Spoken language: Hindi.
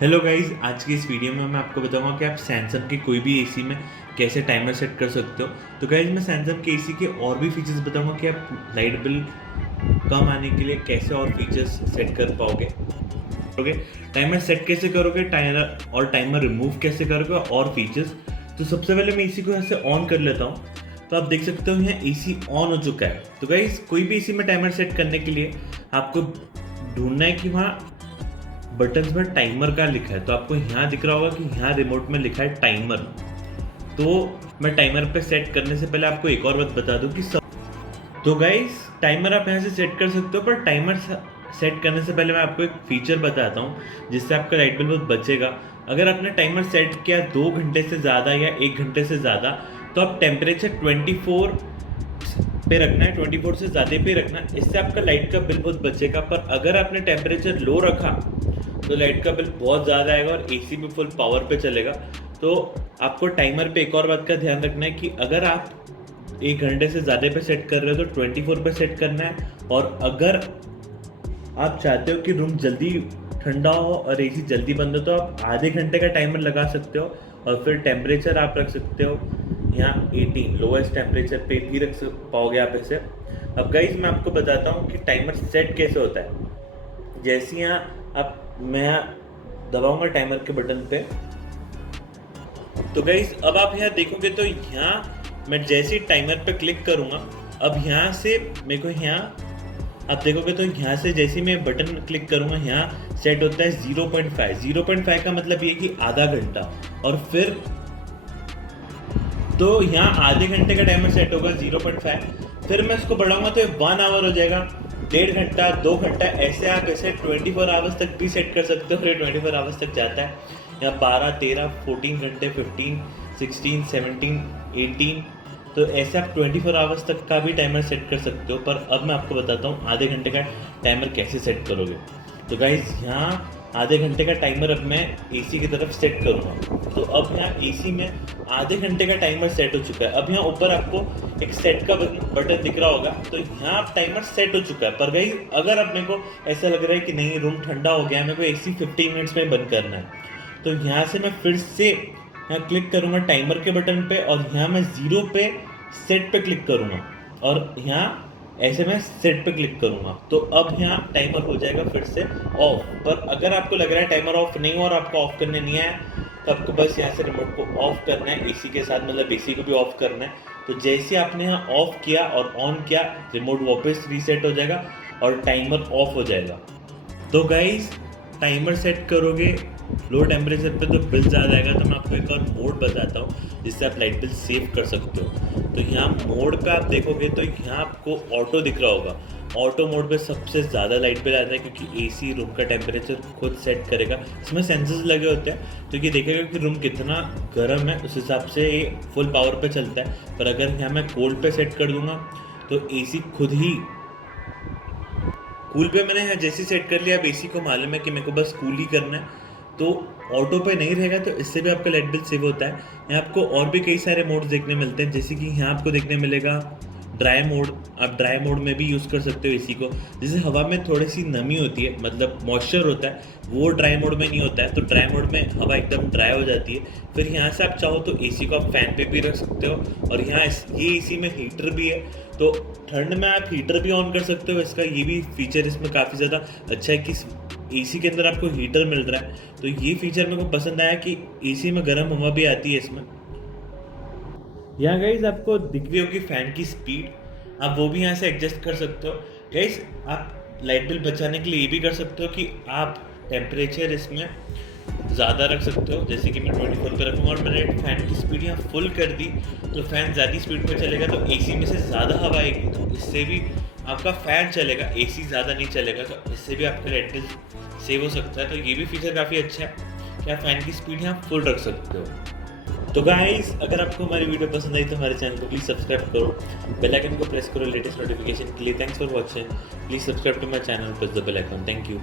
हेलो गाइस, आज की इस वीडियो में मैं आपको बताऊंगा कि आप सैमसंग के कोई भी एसी में कैसे टाइमर सेट कर सकते हो। तो गाइस, मैं सैमसंग के एसी के और भी फीचर्स बताऊंगा कि आप लाइट बिल कम आने के लिए कैसे और फीचर्स सेट कर पाओगे। ओके, टाइमर सेट कैसे करोगे, टाइमर और टाइमर रिमूव कैसे करोगे और फीचर्स। तो सबसे पहले मैं एसी को यहाँ से ऑन कर लेता हूँ। तो आप देख सकते हो यहाँ एसी ऑन हो चुका है। तो गाइस, कोई भी एसी में टाइमर सेट करने के लिए आपको ढूंढना है कि वहाँ बटन्स में टाइमर का लिखा है। तो आपको यहाँ दिख रहा होगा कि यहाँ रिमोट में लिखा है टाइमर। तो मैं टाइमर पे सेट करने से पहले आपको एक और बात बता दूं कि तो गाइस, टाइमर आप यहाँ से सेट कर सकते हो, पर टाइमर सेट करने से पहले मैं आपको एक फीचर बताता हूँ जिससे आपका लाइट बिल बहुत बचेगा। अगर आपने टाइमर सेट किया 2 घंटे से ज़्यादा या 1 घंटे से ज़्यादा, तो आप टेम्परेचर 24 पे रखना है, 24 से ज़्यादा पे रखना है। इससे आपका लाइट का बिल बहुत बचेगा। पर अगर आपने टेम्परेचर लो रखा तो लाइट का बिल बहुत ज़्यादा आएगा और एसी भी फुल पावर पे चलेगा। तो आपको टाइमर पे एक और बात का ध्यान रखना है कि अगर आप 1 घंटे से ज़्यादा पे सेट कर रहे हो तो 24 पे सेट करना है। और अगर आप चाहते हो कि रूम जल्दी ठंडा हो और एसी जल्दी बंद हो तो आप आधे घंटे का टाइमर लगा सकते हो। और फिर टेम्परेचर आप रख सकते हो यहाँ 18, लोएस्ट टेम्परेचर पे भी रख पाओगे आप इसे। अब गाइस, मैं आपको बताता हूँ कि टाइमर सेट कैसे होता है। जैसे यहाँ आप मैं दबाऊंगा टाइमर के बटन पे, तो गाइस अब आप यहाँ देखोगे तो यहाँ मैं जैसे ही टाइमर पे क्लिक करूंगा, अब यहाँ से मेरे को यहाँ आप देखोगे तो यहाँ से जैसे मैं बटन क्लिक करूंगा यहाँ सेट होता है 0.5। 0.5 का मतलब ये कि आधा घंटा। और फिर तो यहाँ आधे घंटे का टाइमर सेट होगा 0.5। फिर मैं इसको बढ़ाऊंगा तो 1 आवर हो जाएगा, 1.5 घंटा, 2 घंटा, ऐसे आप ऐसे 24 आवर्स तक भी सेट कर सकते हो। फिर 24 आवर्स तक जाता है। यहाँ 12, 13, 14 घंटे, 15, 16, 17, 18। तो ऐसे आप 24 आवर्स तक का भी टाइमर सेट कर सकते हो। पर अब मैं आपको बताता हूँ आधे घंटे का टाइमर कैसे सेट करोगे। तो गाइज, यहाँ आधे घंटे का टाइमर अब मैं एसी की तरफ सेट करूँगा। तो अब यहाँ एसी में आधे घंटे का टाइमर सेट हो चुका है। अब यहाँ ऊपर आपको एक सेट का बटन दिख रहा होगा, तो यहाँ टाइमर सेट हो चुका है। पर गाइज, अगर अब मेरे को ऐसा लग रहा है कि नहीं, रूम ठंडा हो गया, मेरे को एसी 15 मिनट्स में बंद करना है, तो यहाँ से मैं फिर से यहाँ क्लिक करूँगा टाइमर के बटन पे और यहाँ मैं 0 पे सेट पे क्लिक करूँगा और यहाँ ऐसे मैं सेट पे क्लिक करूँगा। तो अब यहाँ टाइमर हो जाएगा फिर से ऑफ। पर अगर आपको लग रहा है टाइमर ऑफ नहीं हो और आपको ऑफ करने नहीं आया, तो आपको बस यहाँ से रिमोट को ऑफ करना है एसी के साथ, मतलब एसी को भी ऑफ करना है। तो जैसे आपने यहाँ ऑफ किया और ऑन किया, रिमोट वापस रीसेट हो जाएगा और टाइमर ऑफ हो जाएगा। तो गाइस, टाइमर सेट करोगे लो टेम्परेचर पे तो बिल ज़्यादा आएगा। तो मैं आपको एक और मोड बताता हूँ जिससे आप लाइट बिल सेव कर सकते हो। तो यहाँ मोड पे आप देखोगे तो यहाँ आपको ऑटो दिख रहा होगा। ऑटो मोड पे सबसे ज़्यादा लाइट बिल आता है क्योंकि एसी रूम का टेम्परेचर खुद सेट करेगा। इसमें सेंसर्स लगे होते हैं तो ये देखेगा कि रूम कितना गर्म है, उस हिसाब से ये फुल पावर पे चलता है। पर अगर यहाँ मैं कोल्ड पे सेट कर दूंगा तो एसी खुद ही कूल पे मैंने यहाँ जैसे सेट कर लिया। अब एसी को मालूम है कि मेरे को बस कूल ही करना है, तो ऑटो पे नहीं रहेगा। तो इससे भी आपका लाइट बिल सेव होता है। यहाँ आपको और भी कई सारे मोड्स देखने मिलते हैं, जैसे कि यहाँ आपको देखने मिलेगा ड्राई मोड। आप ड्राई मोड में भी यूज़ कर सकते हो एसी को। जैसे हवा में थोड़ी सी नमी होती है, मतलब मॉइस्चर होता है, वो ड्राई मोड में नहीं होता है। तो ड्राई मोड में हवा एकदम ड्राई हो जाती है। फिर यहाँ से आप चाहो तो एसी को आप फैन पे भी रख सकते हो। और यहाँ ये एसी में हीटर भी है, तो ठंड में आप हीटर भी ऑन कर सकते हो। इसका ये भी फीचर इसमें काफ़ी ज़्यादा अच्छा है कि एसी के अंदर आपको हीटर मिल रहा है। तो ये फीचर मेरे को पसंद आया कि एसी में गर्म हवा भी आती है इसमें। यहाँ गाइस आपको दिख रही होगी फैन की स्पीड, आप वो भी यहाँ से एडजस्ट कर सकते हो। गाइस, आप लाइट बिल बचाने के लिए ये भी कर सकते हो कि आप टेम्परेचर इसमें ज़्यादा रख सकते हो। जैसे कि मैं 24 पे रखूँगा और मैंने फ़ैन की स्पीड यहाँ फुल कर दी, तो फ़ैन ज़्यादा स्पीड पे चलेगा तो एसी में से ज़्यादा हवा आएगी, तो इससे भी आपका फ़ैन चलेगा, एसी ज़्यादा नहीं चलेगा। तो इससे भी आपका लाइट बिल सेव हो सकता है। तो ये भी फीचर काफ़ी अच्छा है कि आप फ़ैन की स्पीड यहाँ फुल रख सकते हो। तो गाइस, अगर आपको हमारी वीडियो पसंद आई तो हमारे चैनल को प्लीज़ सब्सक्राइब करो, बेल आइकन को प्रेस करो लेटेस्ट नोटिफिकेशन के लिए। Thanks for watching. Please subscribe to my channel, press the bell icon. Thank you.